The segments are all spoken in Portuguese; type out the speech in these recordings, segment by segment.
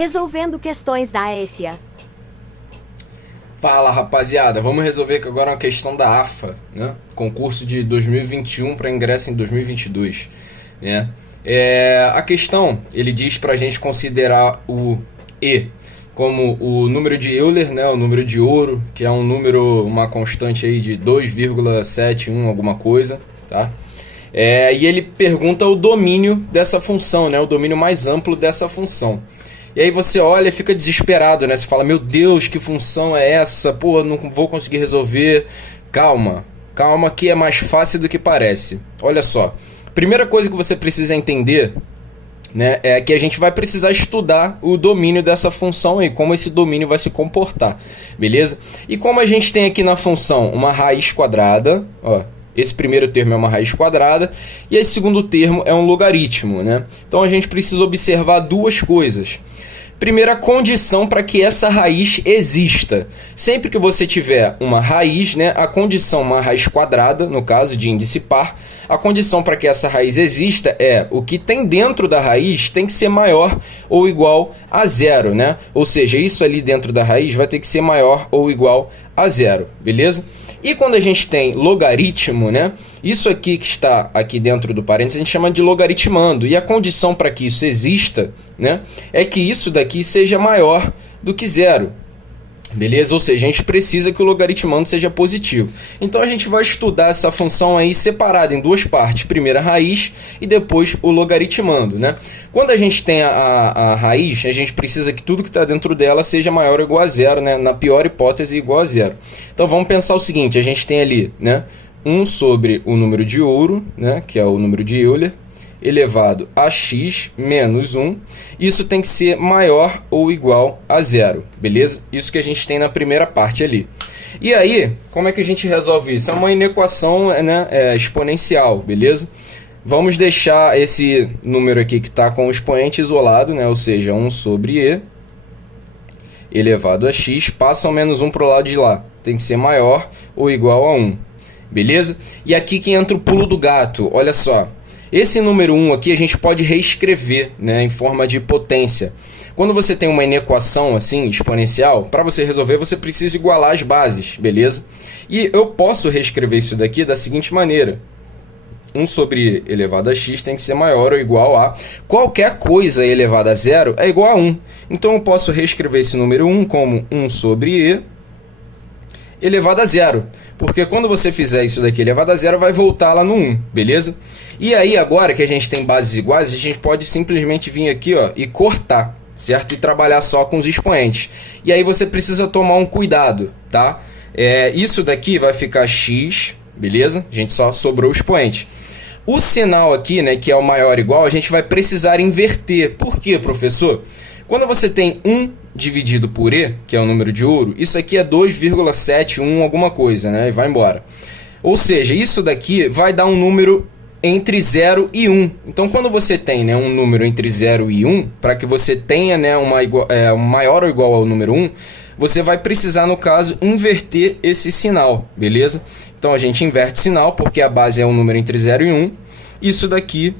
Resolvendo questões da AFA. Fala, rapaziada, vamos resolver aqui agora uma questão da AFA, né? Concurso de 2021 para ingresso em 2022, né? A questão, ele diz para a gente considerar o E como o número de Euler, né? O número de ouro, que é um número, uma constante aí de 2,71 alguma coisa, tá? E ele pergunta o domínio dessa função, né? O domínio mais amplo dessa função. E aí você olha e fica desesperado, né? Você fala, meu Deus, que função é essa? Pô, não vou conseguir resolver. Calma, calma que é mais fácil do que parece. Olha só, primeira coisa que você precisa entender, né, é que a gente vai precisar estudar o domínio dessa função aí, como esse domínio vai se comportar, beleza? E como a gente tem aqui na função uma raiz quadrada, ó, esse primeiro termo é uma raiz quadrada e esse segundo termo é um logaritmo, né? Então a gente precisa observar duas coisas. Primeira condição para que essa raiz exista. Sempre que você tiver uma raiz, né, a condição, uma raiz quadrada, no caso de índice par, a condição para que essa raiz exista é o que tem dentro da raiz tem que ser maior ou igual a zero, né? Ou seja, isso ali dentro da raiz vai ter que ser maior ou igual a zero, beleza? E quando a gente tem logaritmo, né? Isso aqui que está aqui dentro do parênteses a gente chama de logaritmando. E a condição para que isso exista, né, é que isso daqui seja maior do que zero. Beleza? Ou seja, a gente precisa que o logaritmando seja positivo. Então a gente vai estudar essa função aí separada em duas partes. Primeiro a raiz e depois o logaritmando, né? Quando a gente tem a raiz, a gente precisa que tudo que está dentro dela seja maior ou igual a zero, né? Na pior hipótese, igual a zero. Então vamos pensar o seguinte, a gente tem ali, né, 1 sobre o número de ouro, né, que é o número de Euler, elevado a x menos 1, isso tem que ser maior ou igual a zero, beleza? Isso que a gente tem na primeira parte ali. E aí, como é que a gente resolve isso? É uma inequação, né, exponencial, beleza? Vamos deixar esse número aqui que está com o expoente isolado, né, ou seja, 1 sobre e elevado a x, passa o menos 1 para o lado de lá, tem que ser maior ou igual a 1, beleza? E aqui que entra o pulo do gato, olha só. Esse número 1 aqui a gente pode reescrever, né, em forma de potência. Quando você tem uma inequação assim, exponencial, para você resolver você precisa igualar as bases, beleza? E eu posso reescrever isso daqui da seguinte maneira. 1 sobre elevado a x tem que ser maior ou igual a... Qualquer coisa elevada a zero é igual a 1. Então eu posso reescrever esse número 1 como 1 sobre e elevado a zero. Porque quando você fizer isso daqui elevado a zero, vai voltar lá no 1, beleza? E aí agora que a gente tem bases iguais, a gente pode simplesmente vir aqui, ó, e cortar, certo? E trabalhar só com os expoentes. E aí você precisa tomar um cuidado, tá? Isso daqui vai ficar x, beleza? A gente só sobrou o expoente. O sinal aqui, né, que é o maior ou igual, a gente vai precisar inverter. Por quê, professor? Quando você tem 1 dividido por e, que é o número de ouro, isso aqui é 2,71 alguma coisa, né? E vai embora. Ou seja, isso daqui vai dar um número entre 0 e 1. Então, quando você tem, né, um número entre 0 e 1, para que você tenha, né, maior ou igual ao número 1, você vai precisar, no caso, inverter esse sinal, beleza? Então, a gente inverte sinal, porque a base é um número entre 0 e 1. Isso daqui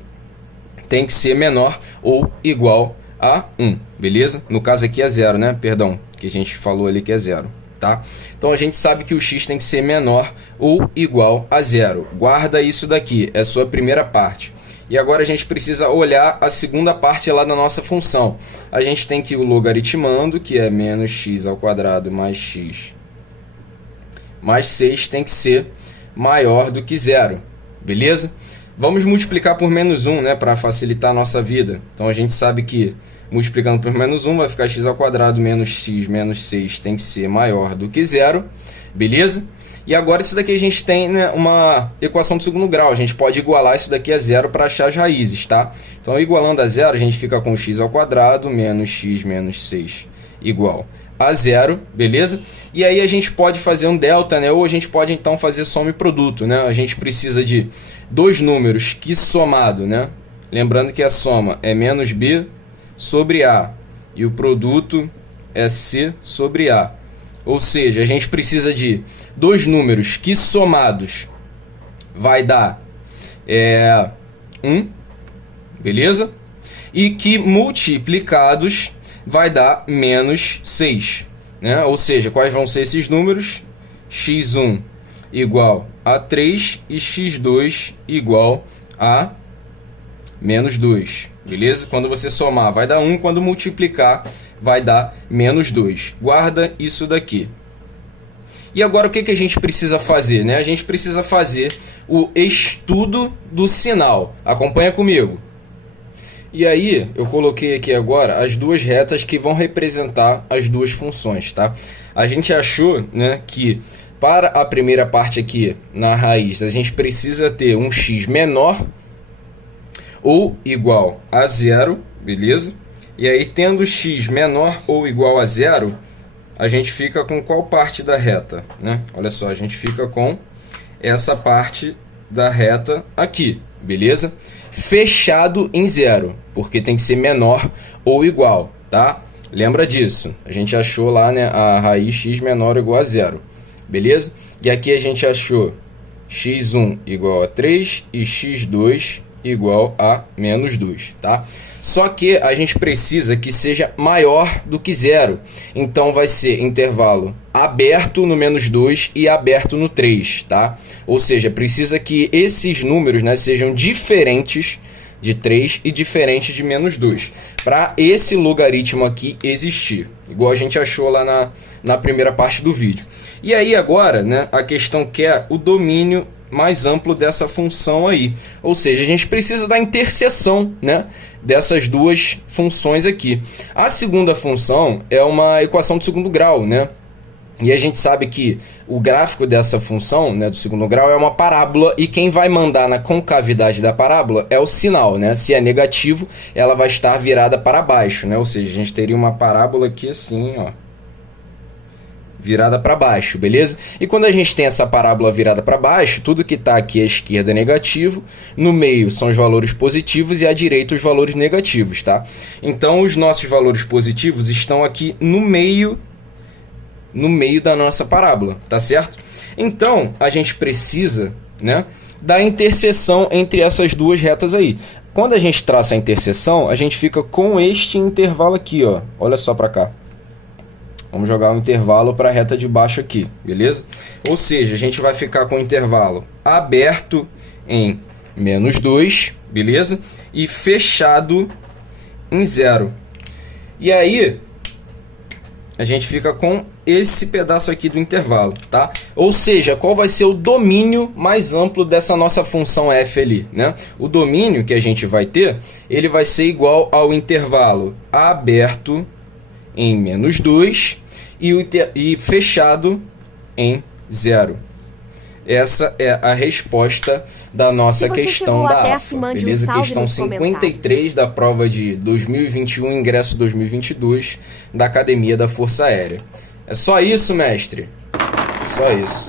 tem que ser menor ou igual a 1, beleza? No caso aqui é 0, né? Perdão, que a gente falou ali que é 0. Tá? Então a gente sabe que o x tem que ser menor ou igual a zero. Guarda isso daqui, é a sua primeira parte. E agora a gente precisa olhar a segunda parte lá da nossa função. A gente tem que o logaritmando, que é menos x ao quadrado mais x mais 6 tem que ser maior do que zero, beleza? Vamos multiplicar por menos 1, né, para facilitar a nossa vida. Então a gente sabe que multiplicando por menos 1 vai ficar x ao quadrado menos x menos 6 tem que ser maior do que zero, beleza? E agora isso daqui a gente tem, né, uma equação de segundo grau, a gente pode igualar isso daqui a zero para achar as raízes, tá? Então igualando a zero a gente fica com x ao quadrado menos x menos 6 igual a zero, beleza? E aí a gente pode fazer um delta, né? Ou a gente pode então fazer soma e produto, né? A gente precisa de dois números que somado, né? Lembrando que a soma é menos b sobre a e o produto é c sobre a. Ou seja, a gente precisa de dois números que somados vai dar 1, beleza? E que multiplicados vai dar menos 6. Né? Ou seja, quais vão ser esses números? x1 igual a 3 e x2 igual a menos 2. Beleza? Quando você somar, vai dar 1. Quando multiplicar, vai dar menos 2. Guarda isso daqui. E agora o que a gente precisa fazer? Né? A gente precisa fazer o estudo do sinal. Acompanha comigo. E aí, eu coloquei aqui agora as duas retas que vão representar as duas funções, tá? A gente achou, né, que para a primeira parte aqui, na raiz, a gente precisa ter um x menor ou igual a 0, beleza? E aí, tendo x menor ou igual a 0, a gente fica com qual parte da reta, né? Olha só, a gente fica com essa parte da reta aqui, beleza? Fechado em 0, porque tem que ser menor ou igual, tá? Lembra disso. A gente achou lá, né, a raiz x menor ou igual a 0, beleza? E aqui a gente achou x1 igual a 3 e x2 igual a menos 2, tá? Só que a gente precisa que seja maior do que 0. Então vai ser intervalo aberto no menos 2 e aberto no 3, tá? Ou seja, precisa que esses números, né, sejam diferentes de 3 e diferentes de menos 2, para esse logaritmo aqui existir, igual a gente achou lá na primeira parte do vídeo. E aí agora, né, a questão quer o domínio mais amplo dessa função aí. Ou seja, a gente precisa da interseção, né, dessas duas funções aqui. A segunda função é uma equação de segundo grau, né? E a gente sabe que o gráfico dessa função, né, do segundo grau é uma parábola, e quem vai mandar na concavidade da parábola é o sinal, né? Se é negativo, ela vai estar virada para baixo, né? Ou seja, a gente teria uma parábola aqui assim, ó, virada para baixo, beleza? E quando a gente tem essa parábola virada para baixo, tudo que está aqui à esquerda é negativo, no meio são os valores positivos e à direita os valores negativos, tá? Então os nossos valores positivos estão aqui no meio da nossa parábola, tá certo? Então a gente precisa, né, da interseção entre essas duas retas aí. Quando a gente traça a interseção, a gente fica com este intervalo aqui, ó. Olha só para cá. Vamos jogar um intervalo para a reta de baixo aqui, beleza? Ou seja, a gente vai ficar com o intervalo aberto em menos 2, beleza? E fechado em 0. E aí, a gente fica com esse pedaço aqui do intervalo, tá? Ou seja, qual vai ser o domínio mais amplo dessa nossa função f ali, né? O domínio que a gente vai ter, ele vai ser igual ao intervalo aberto em menos 2 e fechado em 0. Essa é a resposta da nossa questão da AFA, beleza? Questão 53 da prova de 2021, ingresso 2022 da Academia da Força Aérea. É só isso, mestre? Só isso.